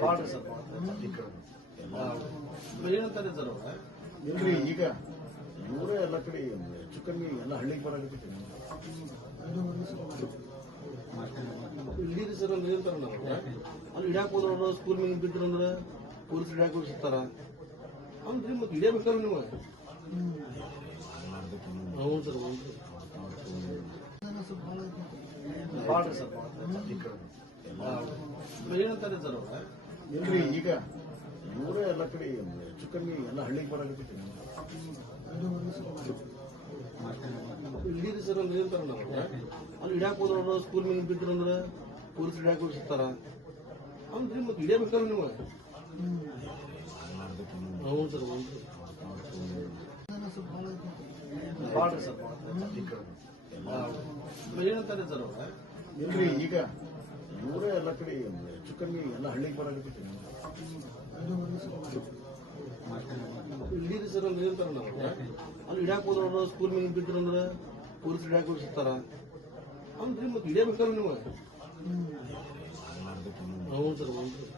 ಭಾಳ ಸರ್ ಏನಂತಾರೆ ಸರ್ ಅವ್ರ ಇಲ್ರಿ ಈಗ ಇವರೇ ಎಲ್ಲ ಕಡೆ ಹೆಚ್ಚು ಕಮ್ಮಿ ಎಲ್ಲ ಹಳ್ಳಿಗೆ ಸ್ವಲ್ಪ ಇಲ್ಲಿರಿ ಸರ್ ಅಲ್ಲಿ ಏನಂತಾರ ನಾವು ಅಲ್ಲಿ ಹಿಡ್ಯಾಕ್ ಹೋದ್ರ ಸ್ಕೂಲ್ ಮೇಲೆ ಬಿದ್ರಂದ್ರ ಪೊಲೀಸ್ ಹಿಡ್ಯಾಕ್ ಹೋಗಿರ್ತಾರ ಅಂದ್ರೆ ಮತ್ತೆ ಹಿಡಿಯಬೇಕಲ್ಲ ನೀವು ಹೌದು ಸರ್ ಹೌದು ಭಾಳ ಸರ್ ಏನಂತಾರೆ ಸರ್ ಅವ್ರ? ಇಲ್ರಿ ಈಗ ಇವರೇ ಎಲ್ಲ ಕಡೆ ಹೆಚ್ಚು ಕಮ್ಮಿ ಎಲ್ಲ ಹಳ್ಳಿಗೆ ಸ್ವಲ್ಪ ಇಲ್ಲಿರಿ ಸರ್ ಅಂದ್ರೆ ಏನಂತಾರ ನಾವು ಅಲ್ಲಿ ಹಿಡ್ಯಾಕ್ ಹೋದ್ರ ಸ್ಕೂಲ್ ಮೇಲೆ ಅಂದ್ರೆ ಪೊಲೀಸ್ ಹಿಡ್ಯಾಕ್ ಹೋಗಿರ್ತಾರ ಅಂದ್ರೆ ಮತ್ತೆ ಹಿಡಿಯಬೇಕಲ್ಲ ನೀವು? ಹೌದು ಸರ್ ಐತಿ ಮಾಡ್ರಿ ಸರ್ ಏನಂತಾರೆ ಸರ್. ಅವ್ರ? ಇಲ್ರಿ ಈಗ ಇವರೇ ಎಲ್ಲ ಕಡೆ ಹೆಚ್ಚು ಕಮ್ಮಿ ಎಲ್ಲ ಹಳ್ಳಿಗೆ ಸ್ವಲ್ಪ ಇಲ್ಲಿರಿ ಸರ್ ಅಲ್ಲಿ ಏನಂತಾರ ನಾವು. ಅಲ್ಲಿ ಇಡಾಕ್ ಹೋದ್ರ ಸ್ಕೂಲ್ ಮೇಲೆ ಬಿದ್ರಂದ್ರೆ ಪೊಲೀಸ್ ಇಡಾಕ್ ಹೋಗಿರ್ತಾರ ಅಂದ್ರೆ ಮತ್ತೆ ಹಿಡಿಯಬೇಕಲ್ಲ ನೀವು ಹೌದು ಸರ್ ಸರ್.